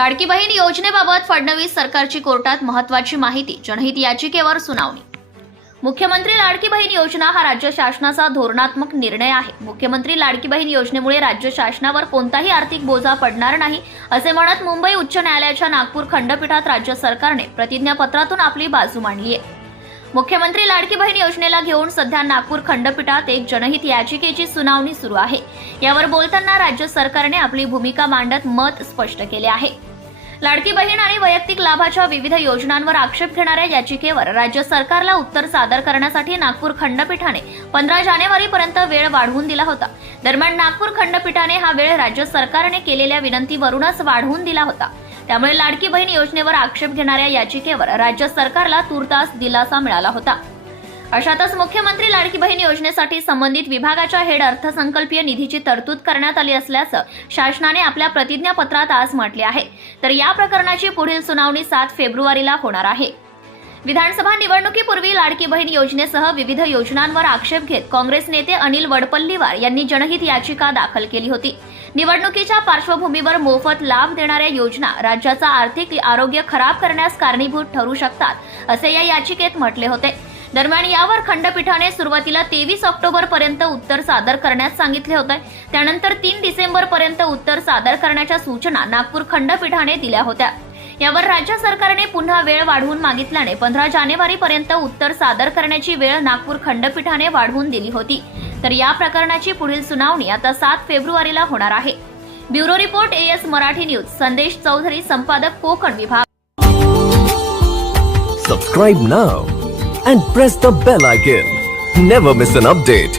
लाडकी बहीण योजनेबाबत फडणवीस सरकारची कोर्टात महत्त्वाची माहिती, जनहित याचिकेवर सुनावणी। मुख्यमंत्री लाडकी बहीण योजना हा राज्य शासनाचा धोरणात्मक निर्णय आहे। मुख्यमंत्री लाडकी बहीण योजनेमुळे राज्य शासनावर कोणताही आर्थिक बोजा पडणार नाही असे म्हणत मुंबई उच्च न्यायालयाच्या नागपूर खंडपीठात राज्य सरकारने प्रतिज्ञापत्रातून आपली बाजू मांडली आहे। मुख्यमंत्री लाडकी बहीण योजनेला घेऊन सध्या नागपूर खंडपीठात एक जनहित याचिकेची सुनावणी सुरू आहे। यावर बोलताना राज्य सरकारने आपली भूमिका मांडत मत स्पष्ट केले आहे। लाडकी बहीण आणि वैयक्तिक लाभाच्या विविध योजनांवर आक्षेप घेणाऱ्या याचिकेवर राज्य सरकारला उत्तर सादर करण्यासाठी नागपूर खंडपीठाने 15 जानेवारीपर्यंत वेळ वाढवून दिला होता। दरम्यान नागपूर खंडपीठाने हा वेळ राज्य सरकारने केलेल्या विनंतीवरूनच वाढवून दिला होता। त्यामुळे लाडकी बहीण योजनेवर आक्षेप घेणाऱ्या याचिकेवर राज्य सरकारला तूर्तास दिलासा मिळाला होता। अशातच मुख्यमंत्री लाडकी बहीण योजनेसाठी संबंधित विभागाच्या हेड अर्थसंकल्पीय निधीची तरतूद करण्यात आली असल्याचं शासनाने आपल्या प्रतिज्ञापत्रात आज म्हटले आहे। तर या प्रकरणाची पुढील सुनावणी 7 फेब्रुवारीला होणार आहे। विधानसभा निवडणुकीपूर्वी लाडकी बहीण योजनेसह विविध योजनांवर आक्षेप घेत काँग्रेस नेते अनिल वडपल्लीवार यांनी जनहित याचिका दाखल केली होती। निवडणुकीच्या पार्श्वभूमीवर मोफत लाभ देणाऱ्या योजना राज्याचा आर्थिक आरोग्य खराब करण्यास कारणीभूत ठरू शकतात असे या याचिकेत म्हटले होते। दरम्यान यावर खंडपीठाने सुरुवातीला 23 ऑक्टोबर पर्यंत उत्तर सादर करण्यास सांगितले होते। त्यानंतर 3 डिसेंबर पर्यंत उत्तर सादर करण्याच्या सूचना नागपूर खंडपीठाने दिल्या होत्या। यावर राज्य सरकारने पुन्हा वेळ वाढवून मागितल्याने 15 जानेवारीपर्यंत उत्तर सादर करण्याची वेळ नागपूर खंडपीठाने वाढवून दिली होती। तर या प्रकरणाची पुढील सुनावणी आता 7 फेब्रुवारीला होणार आहे। Bureau report AS Marathi news. संदेश चौधरी, संपादक कोकण विभाग। Subscribe now and press the bell icon. Never miss an update.